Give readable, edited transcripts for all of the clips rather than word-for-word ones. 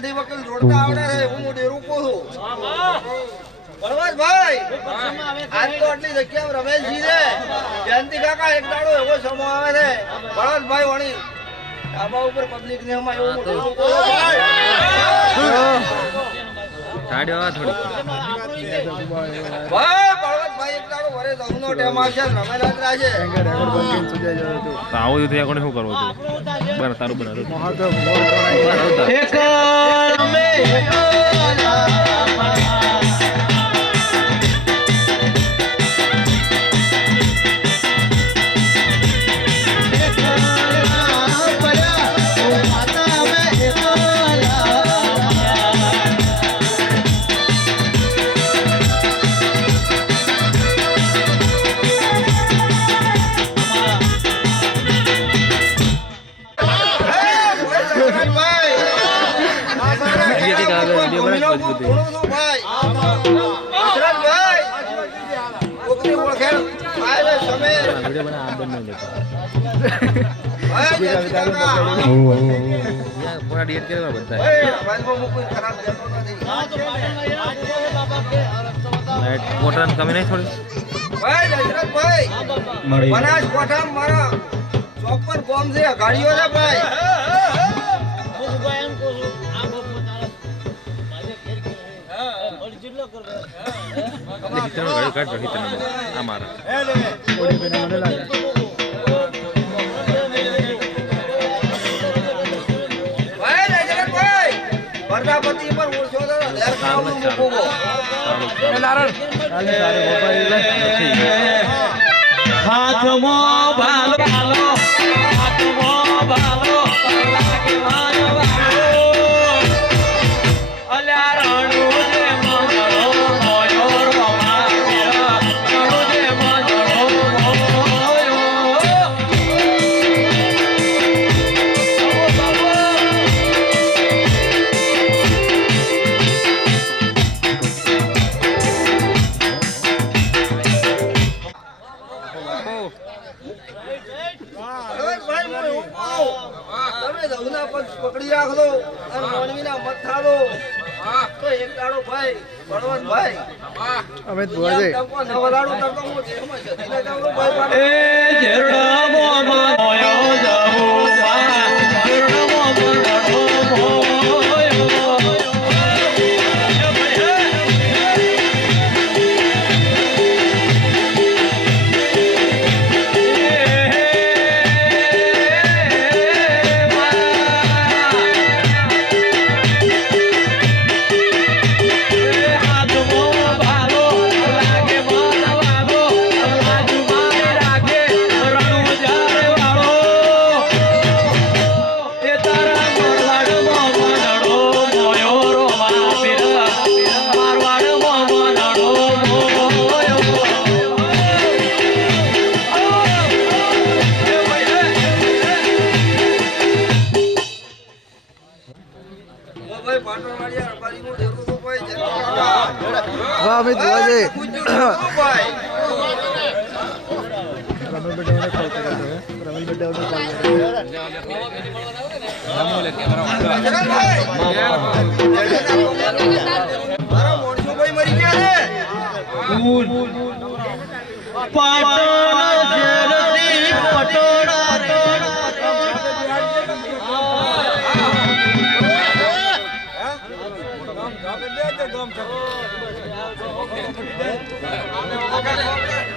વકીલ જોડતા આવડે છે હું ડેરું કહું છું બળવંતભાઈ આજ તો આટલી જગ્યામાં રમેશજી છે જયંતિ કાકા એક દાડો એવો સમો આવે છે બળવંતભાઈ વણી ધાબા ઉપર પબ્લિક ને એમાં એવું મોટું ભાઈ બળવંતભાઈ એક દાડો વરે જમનો ટેમ આવશે રમેલા જ છે આવું થયા કોને શું કરવું હતું બરાબર તારું બનાવ મોટર કમી નહીં થોડી બનાસકાંઠા મારા ચોપન કોમ છે ગાડીઓ છે ભાઈ પ્રજાપતિ પર ઓછો હાથમાં ભાલો ભાલો હાથમાં ભાલો અલ્યા રાણુ જે મંગળો મોયો રમા રાણુ જે મંગળો પકડી રાખો અને મોનવીના મત થાળો તો એક દાડો ભાઈ બળવંતભાઈ અમે જોજે નવરાડું કરતો હું જેમાં જતીને જાવલો ભાઈ એ જેરડા મોમાં મોયો જાવું જેરડા મોમાં નડો મોયો અમે જોજે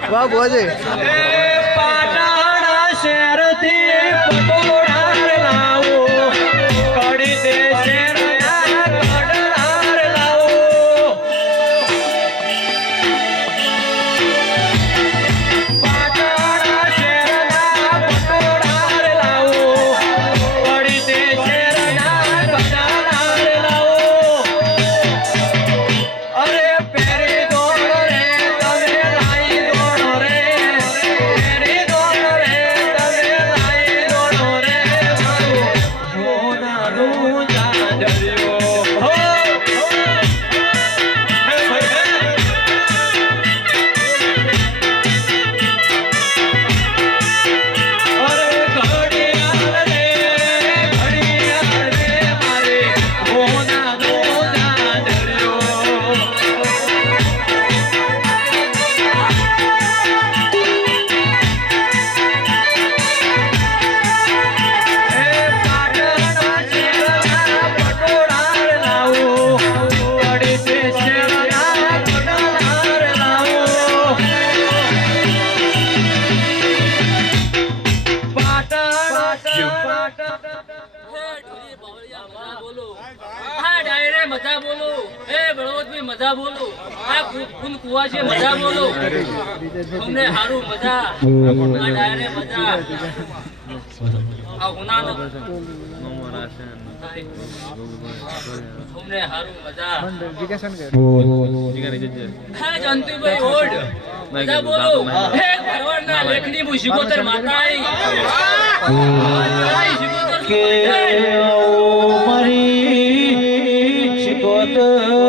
વાહ બોજે પાટણ શહેરથી પટોળાર લાવો કડી દે શહેરના કડલાર લાવો પાટણ શહેરના પટોળાર લાવો કડી દે શહેરના કડલાર લાવો અરે પેરી દોડ રે તમે લાઈ દોડ રે પેરી દોડ મજા બોલો એ બળવંતભાઈ મજા બોલો આ કુન કુવા છે મજા બોલો તમને હારું મજા આ ડાયરે મજા આ હુનાનો તમને હારું મજા હે જંતુભાઈ ઓડ મજા બોલો હે ભરવાડના લેખની મુ શિકોતર માતા આઈ શિકોતર કે મારી શિકોતર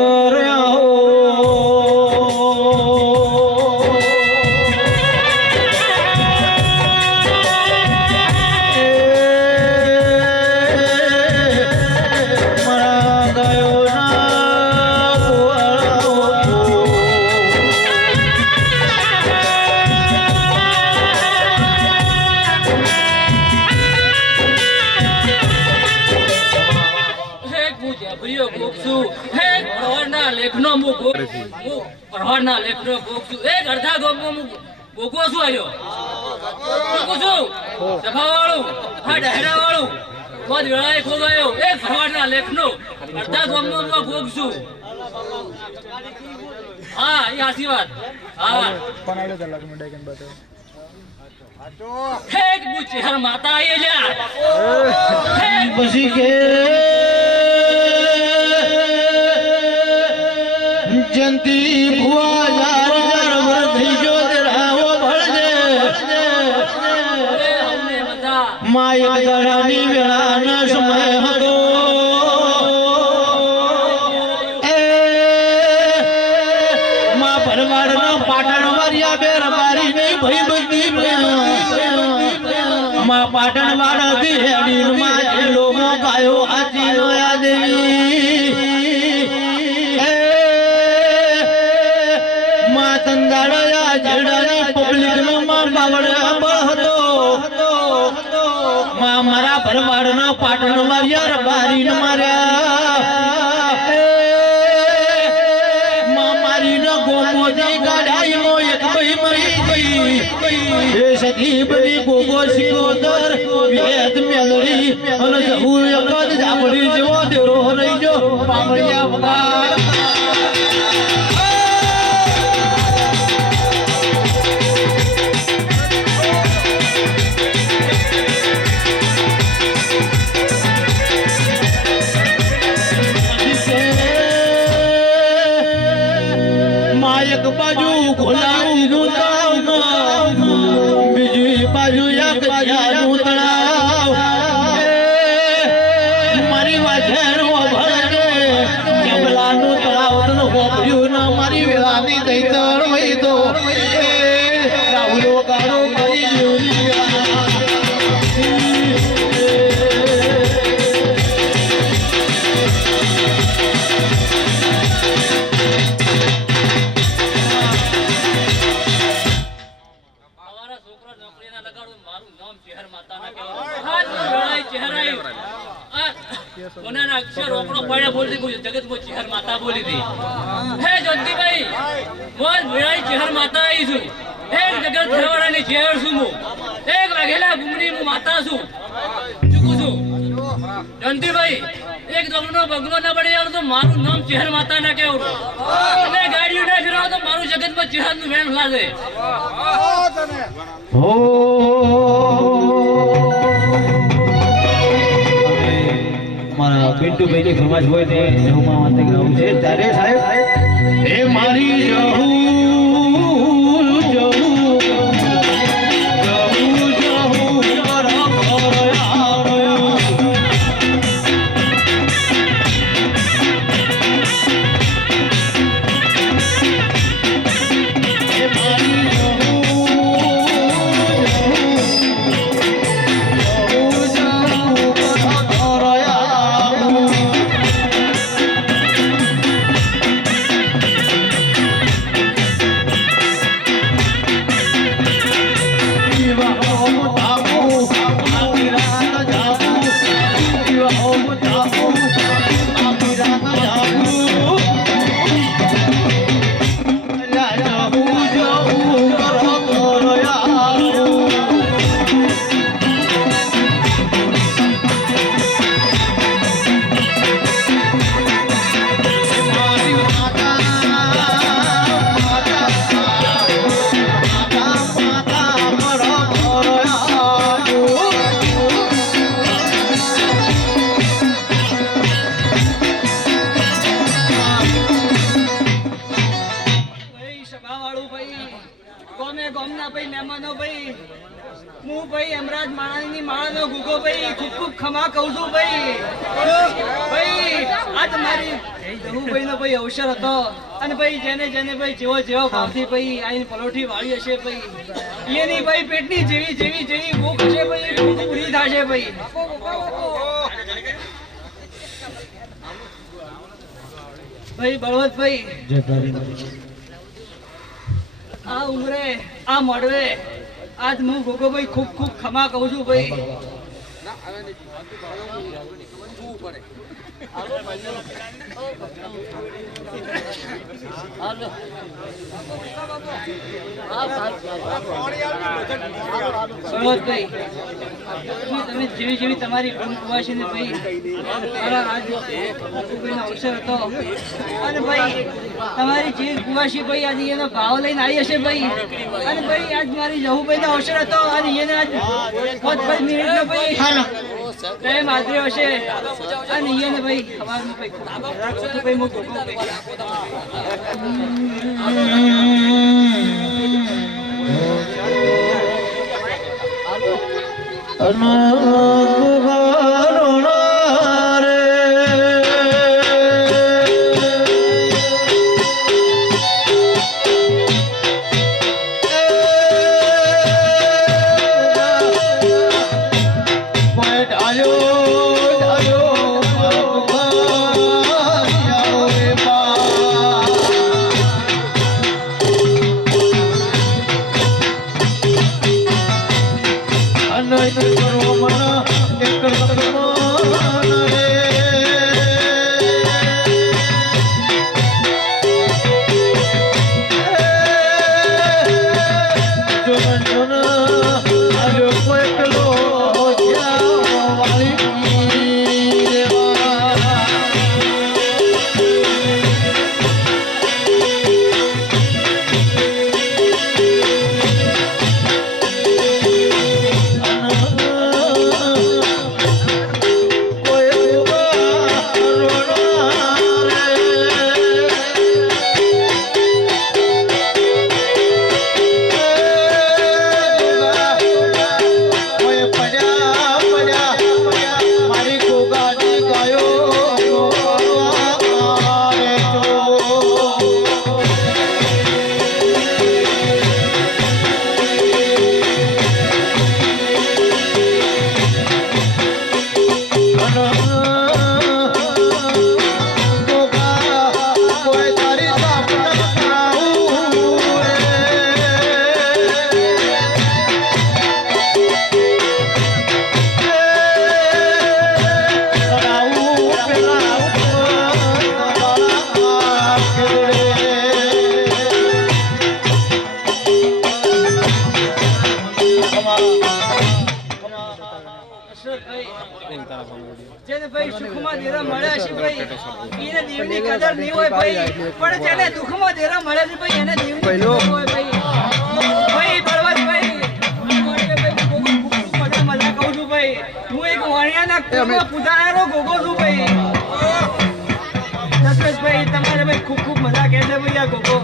પ્રહારના લેખનો ગોખશું એક અડધા ગોમમાં ગોગો શું આવ્યો ગોગો શું સભા વાળું આ ડાયરા વાળું બહુ વેળાએ ખોગાયો એક પ્રહારના લેખનો અડધા ગોમમાં ગોખશું હા એ આશી વાત હા એક બુચી હર માતા આઈ લ્યા પછી કે જંતી ભુવા યાર યાર વર થઈ જો રાવો ભળજે અમને બધા માય દરાની વેળાનો સમય હતો એ માં ભરવાડનો પાટણ વારિયા બેર મારીની ભઈબંધી માં પાટણ વાળાથી હેડીન માં જેલો મો ગાયો આજી નો યાદેવી મારા ભરવાડનો પાટણ માર્યા બારીને માર્યા મારીનો ગોમોથી ગાડાઈનો એક ભાઈ મરી ગઈ એ સખી બધી ગોગો સિકોતર વેદ મેલડી અને જહુ એક જ જાપડી જેવો દેરો રહી જો પામડિયા વગાડ એક બાજુ ખોલાવું તળાવ બીજી બાજુ એક જાનું તળાવ મારી વાછેરો ભરજે કેવલાનું તળાવ તને હોપ્યું ના મારી વેળાની દૈતર હોય તો રાહુલો ગાડો કરી અક્ષર ઓપડો પડ્યા બોલતી બોલી જગત મો ચહેર માતા બોલી દી હે જ્યોતિભાઈ મોજ ભેળાઈ ચહેર માતા આવી છું એક જગત થવાડાની ચહેર છું હું એક વાઘેલા ગુમડી હું માતા છું ચૂકું છું જ્યોતિભાઈ એક દમનો બગલો ના પડી જાવ તો મારું નામ ચહેર માતા ના કેવું અને ગાડીઓ ના ફેરવા તો મારું જગત માં ચહેર નું વેણ લાગે હો મારા પિન્ટુભાઈ ની ફરમાશ હોય તે જહુમાં વાતે ગાવું છે ત્યારે સાહેબ હે મારી જહુ ગોમના ભાઈ મહેમાનો ભાઈ હું ભાઈ હેમરાજ માણાની માળાનો ગુગો ભાઈ ખૂબ ખૂબ ખમા કહું છું ભાઈ આ તમારી જહુભાઈ નો ભાઈ અવસર હતો અને ભાઈ જેને ભાઈ જેવો ભાવથી ભાઈ આઈને પલોઠી વાળી હશે ભાઈ એની ભાઈ પેટની જેવી ભૂખ હશે ભાઈ ભૂખ પૂરી થશે ભાઈ ભાઈ બળવંતભાઈ આ ઉમરે આ મોડવે આજ હું ગોગોભાઈ ખૂબ ખૂબ ખમા કહું છું ભાઈ સરોજભાઈ તમે જેવી તમારી કુવાસી ને ભાઈ અવસર હતો અને ભાઈ તમારી જે કુવાસી ભાઈ આજે એનો ભાવ લઈને આવી હશે ભાઈ અને ભાઈ આજ મારી જહુભાઈ નો અવસર હતો અને એને આજ 5 મિનિટ નો ભાઈ ટાઈમ આદર્યો હશે અને એને ભાઈ સવારમાં ભાઈ મૂકો જેને ભાઈ સુખમાં દેરા મળ્યા છે ભાઈ એને દેવની કદર નહીં હોય ભાઈ પણ જેને દુઃખમાં દેરા મળ્યા છે ભાઈ એને દેવની કદર હોય ભાઈ ભાઈ બળવંતભાઈ મજા કહું છું ભાઈ હું એક વાણિયાના પૂજારો ગોગો છું ભાઈ દશરથભાઈ તમારે ભાઈ ખૂબ ખૂબ મજા કહે છે ભાઈ આ ગોગો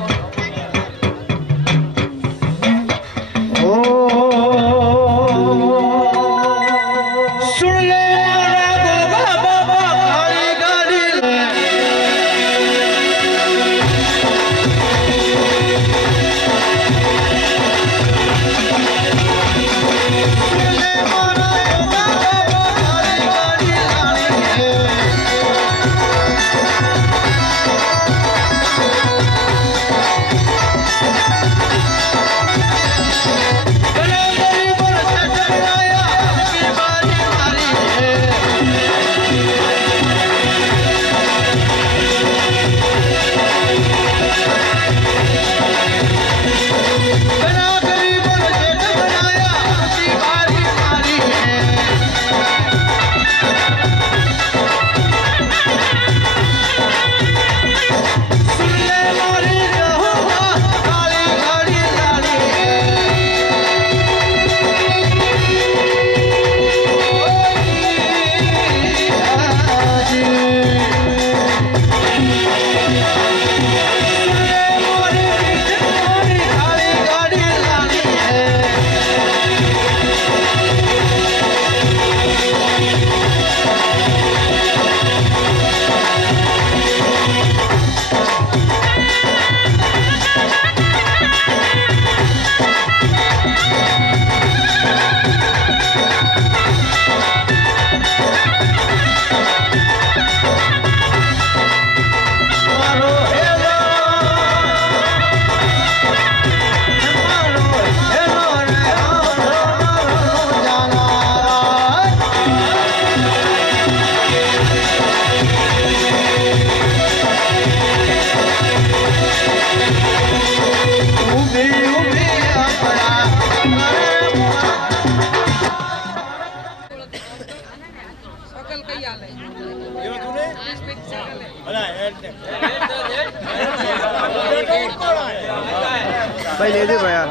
ભાઈ લેજે ભાઈ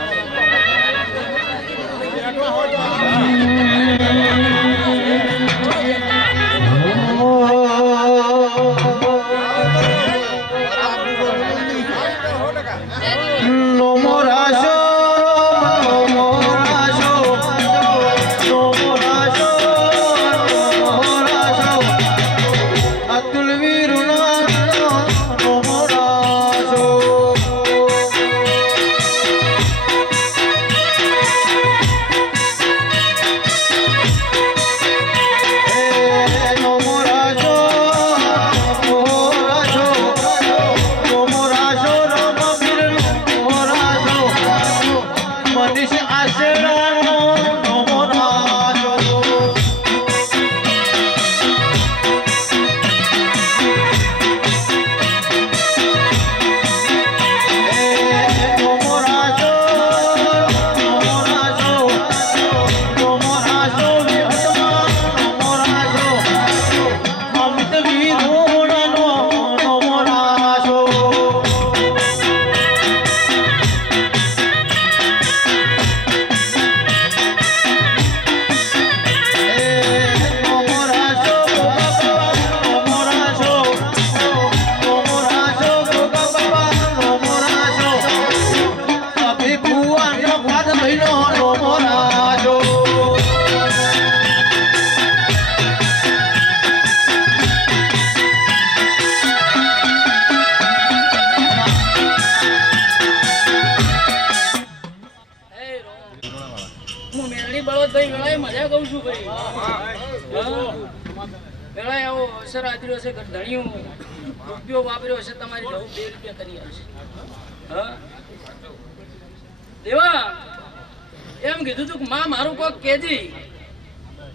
હું મેલડી બળવંતભાઈ વેળાએ મજા કહું છું ભાઈ. વેળાએ આવો અવસર આદર્યો છે કે ધણીઓ રૂપિયો વાપર્યો હશે તમારી જવું 2 રૂપિયા કરી આવશે. હા દેવા એમ કીધું તું કે માં મારું કોક કેજી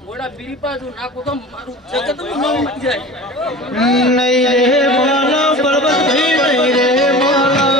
ઘોડા બીરી પાછું નાખું તો મારું જગત નું નામ ઉઠી જાય. નહીં રે માલા બળવંતભાઈ નહીં રે માલા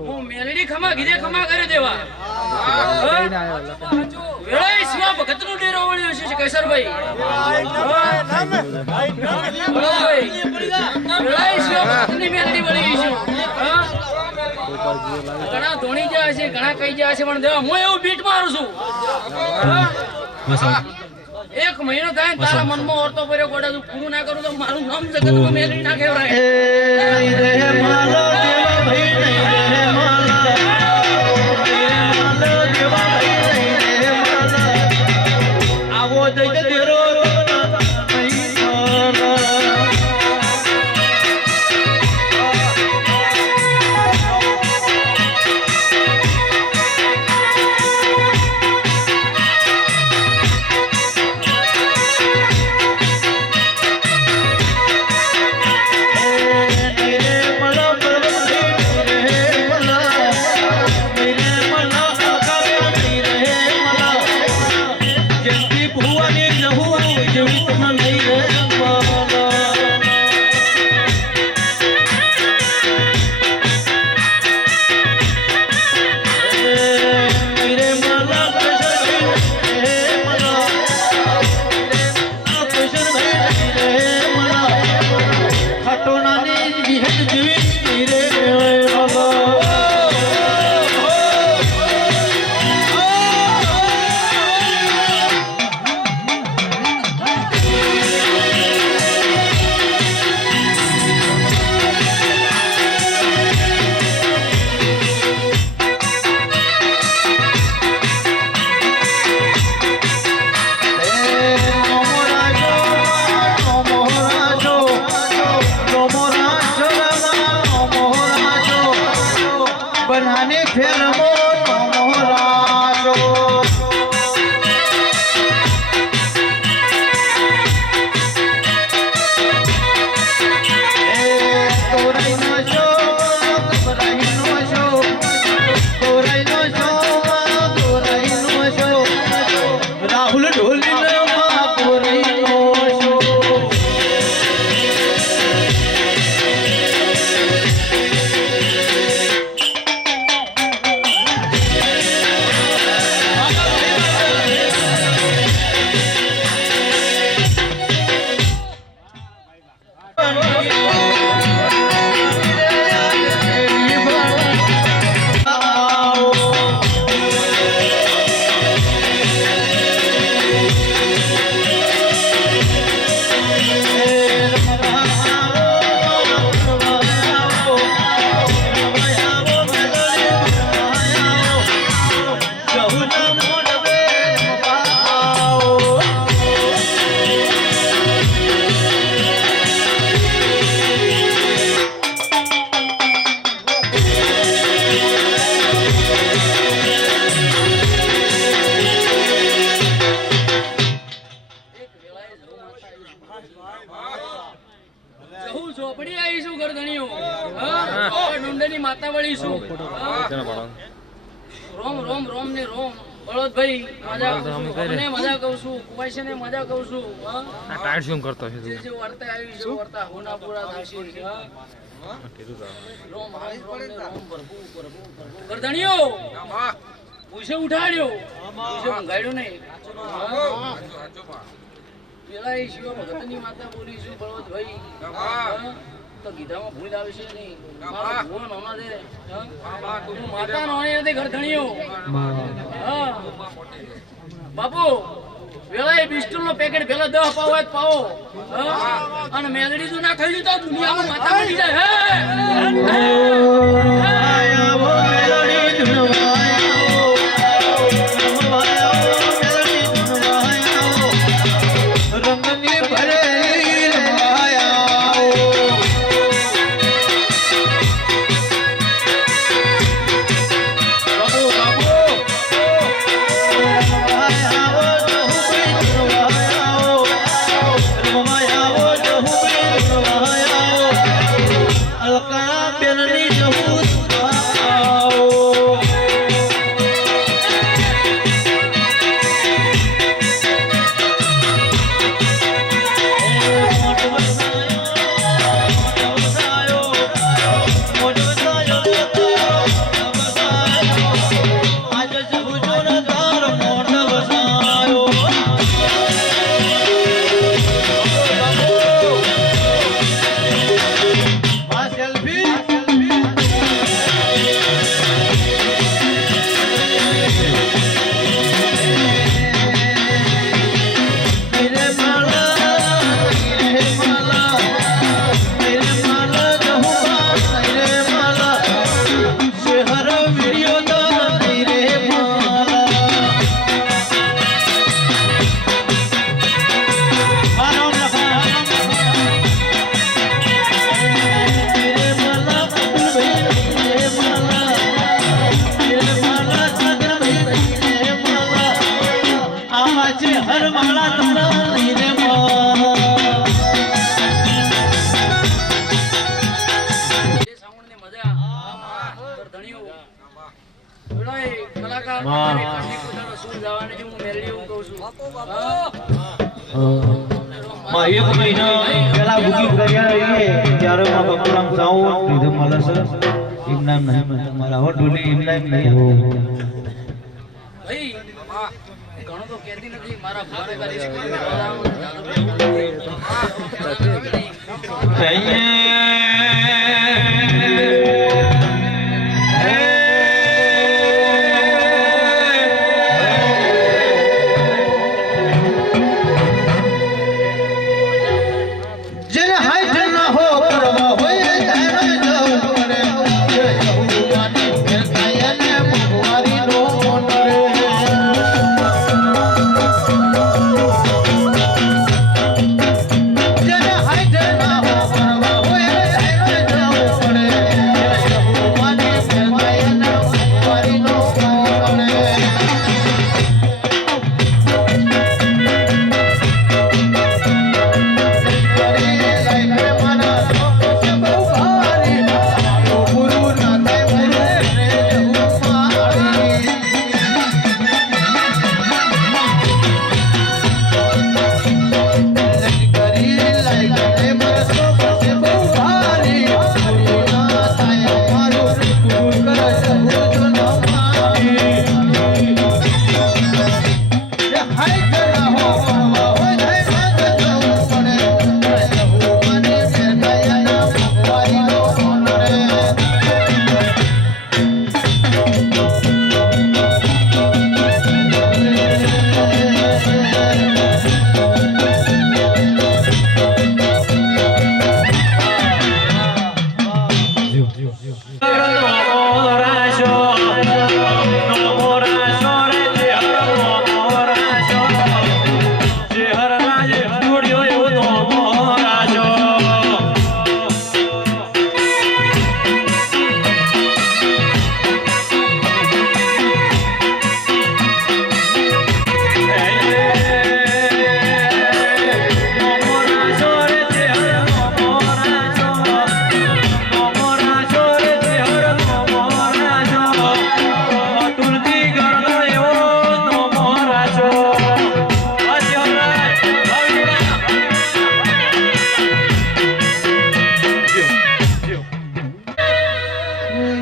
હું મેલડી ખમા કીધે ખમા કરી દેવા. વેળાએ શિવા ભગતનો ડેરો વળ્યો છે કેસરભાઈ. વેળાએ શિવા ભગતની મેલડી વળી ગઈ છે. ઘણા ધોણી ગયા છે, ઘણા કઈ ગયા છે, પણ દેવા હું એવું બીટ મારું છું. 1 મહિનો થાય ને તારા મનમાં ઓરતો પડ્યો ગોડા તું પૂરું ના કરું તો મારું નામ જગતમાં મેલડી ના કહેવાય. વિહત જીવી રે बनाने फिर मोराजो राहुल ढोली જહુ ચોપડી આવીશું ગરદણીઓ હા ડુંડની માતા વળી છું રોમ રોમ રોમ ને રોમ બળદભાઈ મજા કહું છું કુવાઈશે ને મજા કહું છું હા આ ટાઈટ શું કરતો છે તું જે વર્તે આવી છે વર્તા હોના પૂરા થાશી રોમ રોમ પ્રભુ ગરદણીઓ પૂછે ઉઠાડ્યો પૂછે ઊંઘાડ્યો નહીં પેલા એ શિવ ભગતની માતા બોલીશું બળવંતભાઈ તો ગીધામાં ભૂલ આવશે નહીં મારા ભુવન હોના દે માતા નોણી નથી ગરધણીઓ હા બાપુ વેલા એ બિસ્ટુલ નો પેકેટ પેલા 10 પાવો જ પાવો અને મેલડી જો ના ખાઈ તો દુનિયામાં માતા બની જાય એક મહિના પેલા બુકિંગ કર્યા રહીએ ત્યારે માં બકરામ જાઉં લીધે મળે છે એમ નામ નહીં મારા હો ડોલી એમ નામ નહીં ભાઈ ઘણો તો કહેતી નથી મારા ભારે જેને હાઈટ ન હો કરવા હોય ધારણ જવું પડે જહુવાની ફેર થાય ને ભગવારી નો મન રે જેને હાઈટ ન હો કરવા હોય ધારણ જવું પડે જહુવાની ફેર થાય ને ભગવારી નો મન રે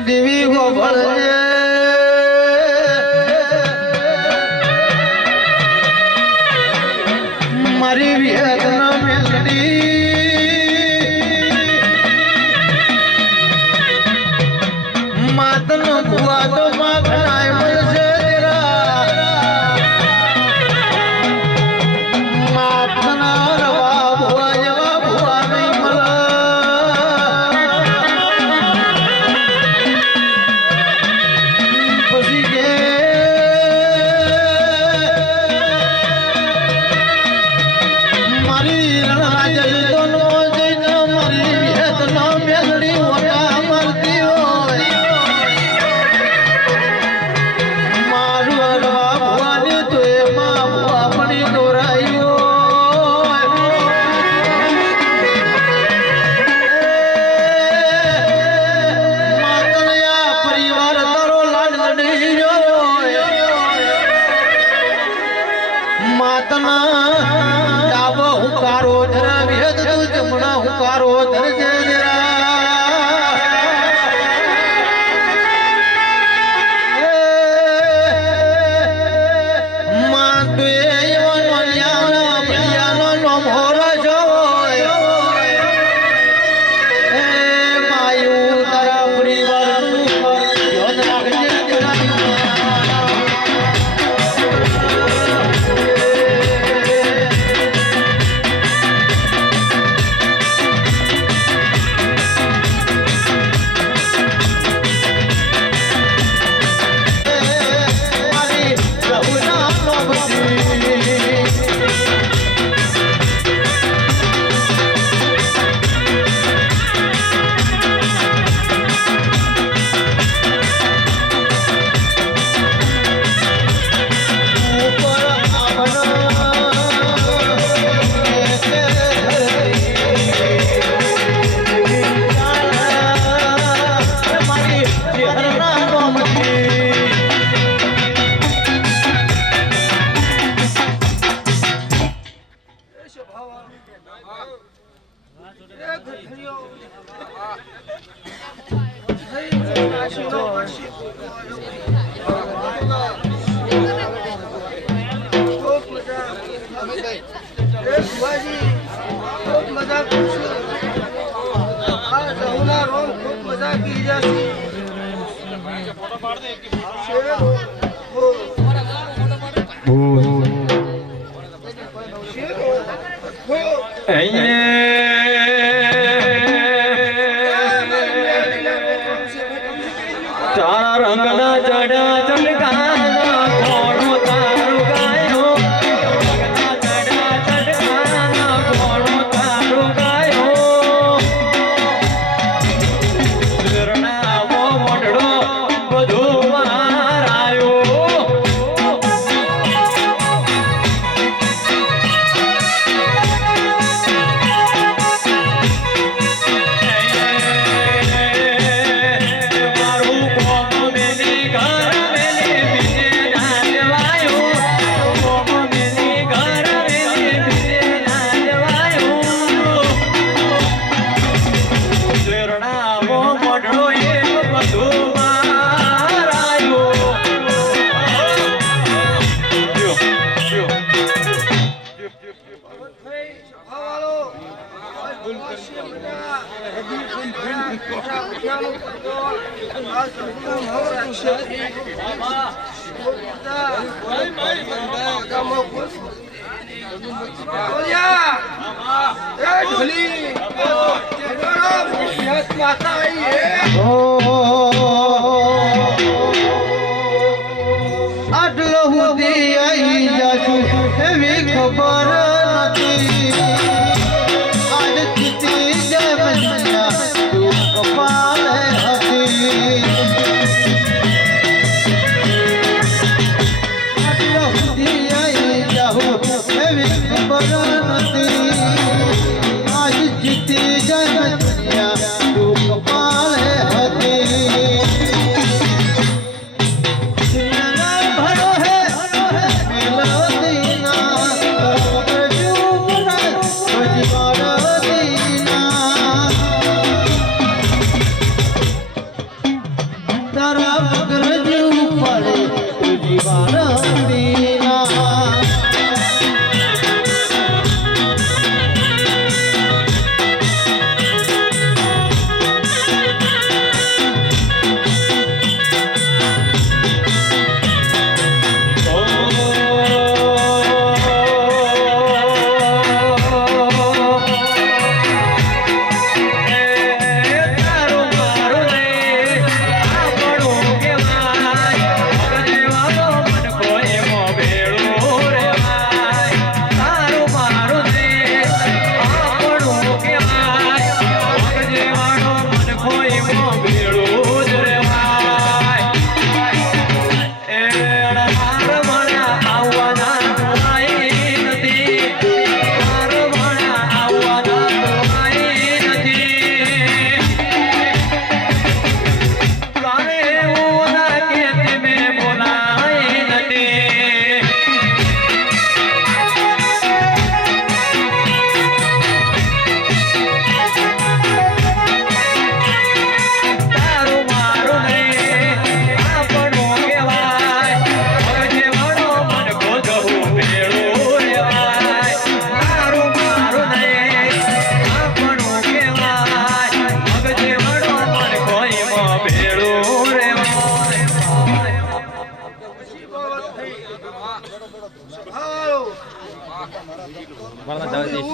દેવી ગોપાલ મારી વિહતના મેલડી માતનો ભુવા તો માગણાય મળશે માતના રવા ભુવા જેવા ભુવા નહીં મળે મારી રણરાજલ તો નો જઈને મારી વિહતના મેલડી ઓટા મરતી હોય મારું અરવા ભુવાને તો એમાં ભુવા પડી દોરાયો માતણિયા પરિવાર તારો લાડ લડી માતના ડાબો હુકારો ધરા વેદ તું જમણા હુકારો ધરજે જરા માં તું એવાનો ન્યાના ભૈયાનો નો મોરા છો માયું તારા પરિવારનું ધ્યાન રાખજે જરા મજા रोम खूब मजा की जाती शेर हो शेर हो તારા રંગના જડા ચડકાના ઘોડો તારું ગાયો રંગના જડા ચડકાના ઘોડો તારું ગાયો શરણાવો મોઢડો બધું મારાયો माता आई है આટલો સુધી આવી જાશું એવી ખબર નથી આજ જીતી જમના તું કપાલે હતી આટલો સુધી આવી જાઉં એવી ખબર નથી આજ જીતી જમના તું કપાલે હતી વરના જવા દઈશ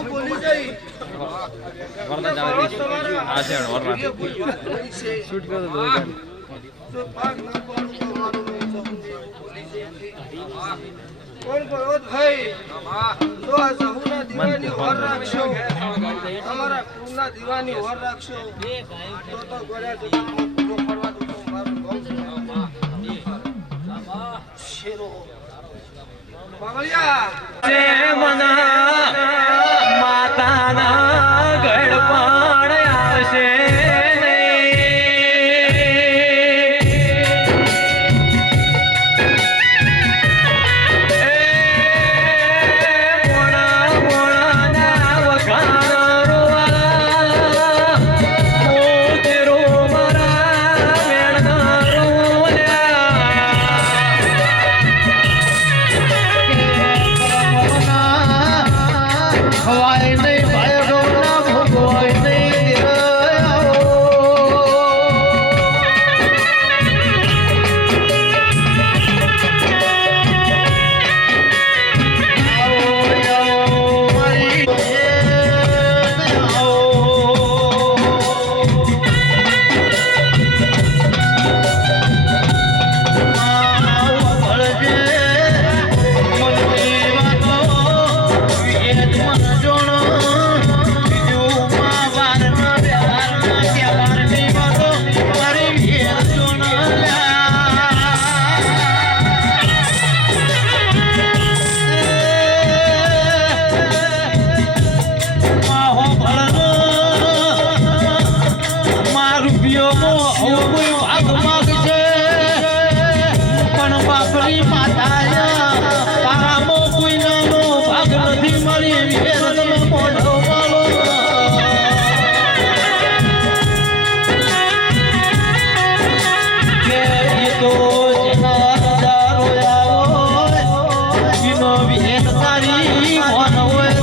વરના જવા દઈશ આ છે વરના શૂટ કરો તો તો પાક ના કોણ પર્વત ભાઈ તો આ સહુના દીવાની વર રાખશો અમારા કુળના દીવાની વર રાખશો તો ગોળ્યા જતા પૂરો કરવા દો મારું શેરો બાવળિયા માતાના ગળપણ આવશે માર્ગમાં આવું કોઈ ભાગ માગશે પણ બાપરી માતા તારામાં કોઈ નાનો ભાગ નથી મારી વેદમાં મોઢો માલો કે એ તો જેના હજારો આવો એનો વેદ તારી મોન હોય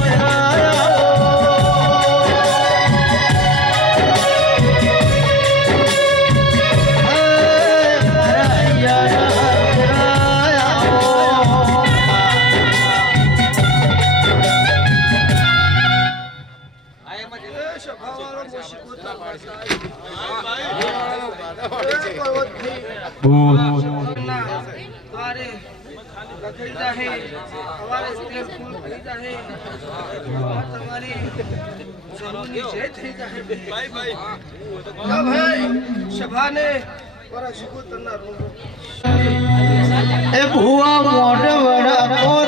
द्वारे लखई जाहे हमारे तेल फूल થઈ જાહે તમારી જરૂરી જે થઈ જાહે ભાઈ ભાઈ ના ભાઈ સભાને પર શિકોતરના રોગ એ ભુવા મોઢ વડા